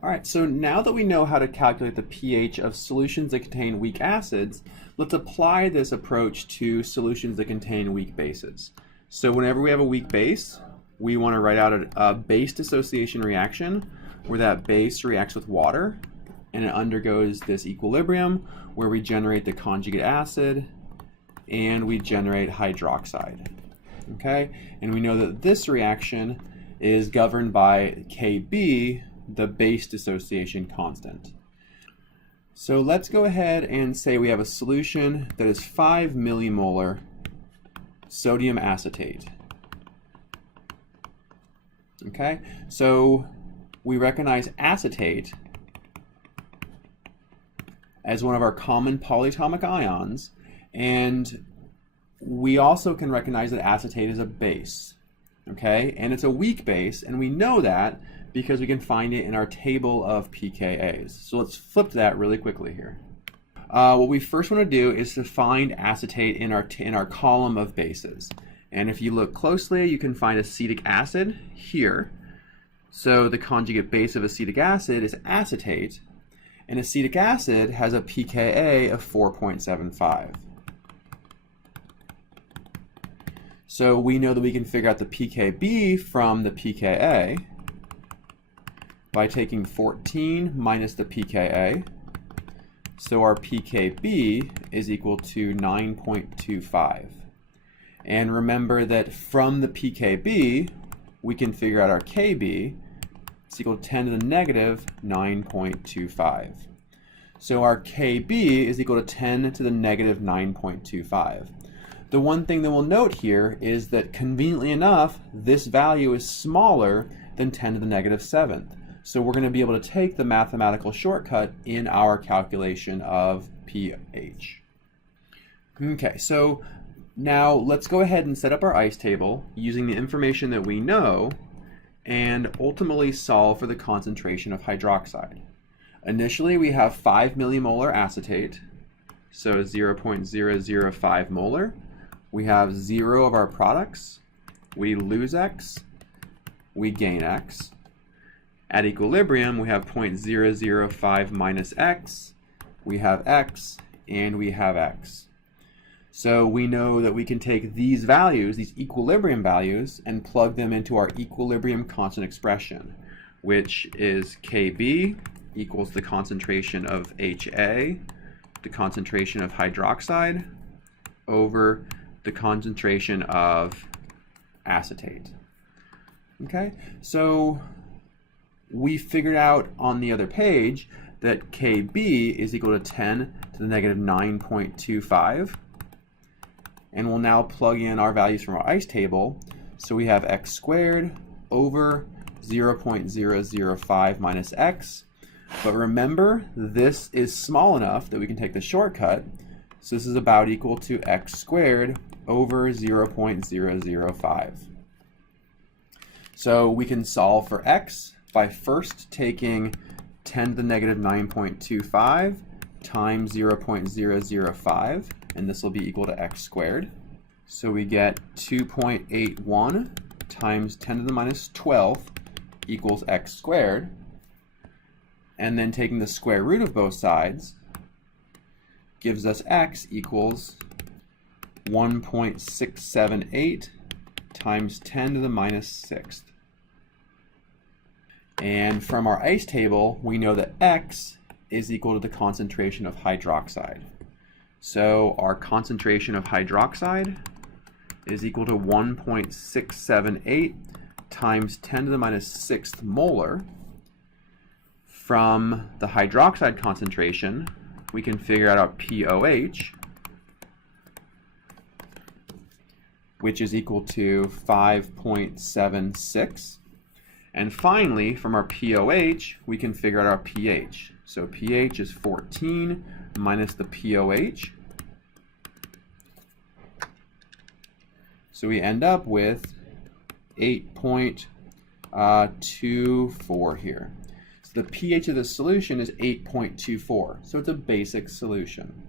All right, so now that we know how to calculate the pH of solutions that contain weak acids, let's apply this approach to solutions that contain weak bases. So whenever we have a weak base, we want to write out a base dissociation reaction where that base reacts with water and it undergoes this equilibrium where we generate the conjugate acid and we generate hydroxide. Okay, and we know that this reaction is governed by Kb, the base dissociation constant. So let's go ahead and say we have a solution that is 5 millimolar sodium acetate. Okay, so we recognize acetate as one of our common polyatomic ions, and we also can recognize that acetate is a base. Okay, and it's a weak base, and we know that because we can find it in our table of pKa's. So let's flip that really quickly here. What we first want to do is to find acetate in our column of bases. And if you look closely, you can find acetic acid here. So the conjugate base of acetic acid is acetate, and acetic acid has a pKa of 4.75. So we know that we can figure out the pKb from the pKa by taking 14 minus the pKa. So our pKb is equal to 9.25. And remember that from the pKb, we can figure out our Kb. It's equal to 10 to the negative 9.25. So our Kb is equal to 10 to the negative 9.25. The one thing that we'll note here is that conveniently enough, this value is smaller than 10 to the negative 7th. So we're going to be able to take the mathematical shortcut in our calculation of pH. Okay, so now let's go ahead and set up our ice table using the information that we know and ultimately solve for the concentration of hydroxide. Initially, we have 5 millimolar acetate, so 0.005 molar. We have 0 of our products. We lose X. We gain X. At equilibrium, we have 0.005 minus X. We have X, and we have X. So we know that we can take these values, these equilibrium values, and plug them into our equilibrium constant expression, which is Kb equals the concentration of HA, the concentration of hydroxide, over the concentration of acetate. Okay, so we figured out on the other page that Kb is equal to 10 to the negative 9.25. And we'll now plug in our values from our ice table. So we have x squared over 0.005 minus x. But remember, this is small enough that we can take the shortcut. So this is about equal to x squared over 0.005. So we can solve for x by first taking 10 to the negative 9.25 times 0.005, and this will be equal to x squared. So we get 2.81 times 10 to the minus 12 equals x squared. And then taking the square root of both sides gives us x equals 1.678 times 10 to the minus 6th. And from our ice table, we know that x is equal to the concentration of hydroxide. So our concentration of hydroxide is equal to 1.678 times 10 to the minus 6th molar. From the hydroxide concentration, we can figure out our pOH, which is equal to 5.76. And finally, from our pOH, we can figure out our pH. So pH is 14 minus the pOH. So we end up with 8.24 here. So the pH of the solution is 8.24, so it's a basic solution.